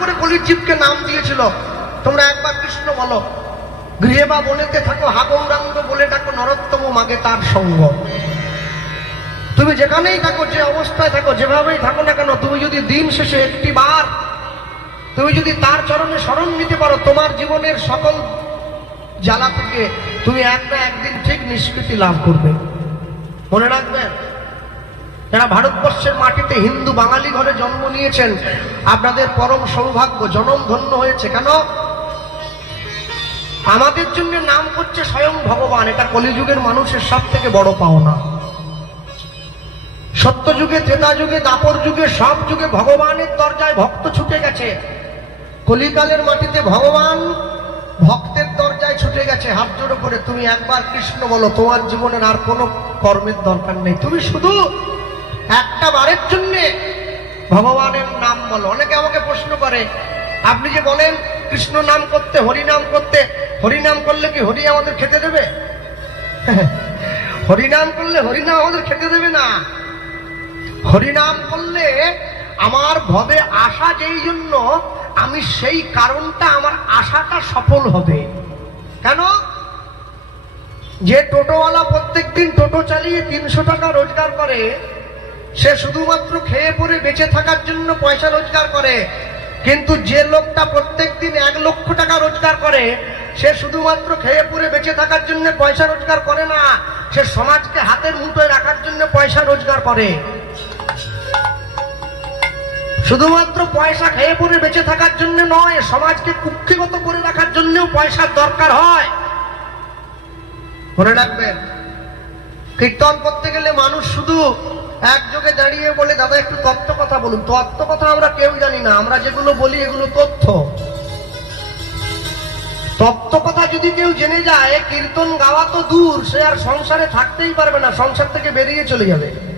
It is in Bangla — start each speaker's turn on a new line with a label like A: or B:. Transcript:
A: করে কলিজীবকে নাম দিয়েছিল। তোমরা একবার কৃষ্ণ বলো, গৃহে বা বনেতে থাকো হাগৌরাঙ্গ বলে ডাকো, নরোত্তম মাগে তার সঙ্গ। তুমি যেখানেই থাকো, যে অবস্থায় থাকো, যেভাবেই থাকো না কেন, তুমি যদি দিন শেষে একটি বার তুমি যদি তার চরণে স্মরণ নিতে পারো, তোমার জীবনের সকল জ্বালা থেকে তুমি এক না একদিন ঠিক নিষ্কৃতি লাভ করবে। মনে রাখবেন যারা ভারতবর্ষের মাটিতে হিন্দু বাঙালি ঘরে জন্ম নিয়েছেন, আপনাদের পরম সৌভাগ্য, জনম ধন্য হয়েছে। কেন? আমাদের জন্য নাম করছে স্বয়ং ভগবান। এটা কলিযুগের মানুষের সব থেকে বড় পাওনা। সত্য যুগে ত্রেতা যুগে দাপর যুগে সব যুগে ভগবানের দরজায় ভক্ত ছুটে গেছে। কলিকালের মাটিতে ভগবান ভক্তের দরজায় ছুটে গেছে। হাত জোড়ো করে তুমি একবার কৃষ্ণ বলো, তোমার জীবনের আর কোনো কর্মের দরকার নেই। তুমি শুধু একটা বারের জন্যে ভগবানের নাম বলো। অনেকে আমাকে প্রশ্ন করে, আপনি যে বলেন কৃষ্ণ নাম করতে, হরি নাম করতে, হরি নাম করলে কি হরি আমাদের খেতে দেবে? হরি নাম করলে হরি নাম আমাদের খেতে দেবে না। হরিনাম করলে আমার ভবে আশা যেই জন্য আমি সেই কারণটা, আমার আশাটা সফল হবে। কেন? যে টোটোওয়ালা প্রত্যেকদিন টোটো চালিয়ে তিনশো টাকা রোজগার করে সে শুধুমাত্র খেয়ে পরে বেঁচে থাকার জন্য পয়সা রোজগার করে। কিন্তু যে লোকটা প্রত্যেকদিন এক লক্ষ টাকা রোজগার করে, সে শুধুমাত্র খেয়ে পরে বেঁচে থাকার জন্য পয়সা রোজগার করে না, সে সমাজকে হাতের মুঠোয় রাখার জন্য পয়সা রোজগার করে। শুধুমাত্র পয়সা খেয়ে পরে বেঁচে থাকার জন্য নয়, সমাজকে কুক্ষিগত করে রাখার জন্যও পয়সার দরকার হয়। মনে রাখবেন, কীর্তন করতে গেলে মানুষ শুধু একযোগে দাঁড়িয়ে বলে, দাদা, একটু তত্ত্ব কথা বলুন। তত্ত্ব কথা আমরা কেউ জানি না, আমরা যেগুলো বলি এগুলো তথ্য। তত্ত্ব কথা যদি কেউ জেনে যায়, কীর্তন গাওয়া তো দূর, সে আর সংসারে থাকতেই পারবে না, সংসার থেকে বেরিয়ে চলে যাবে।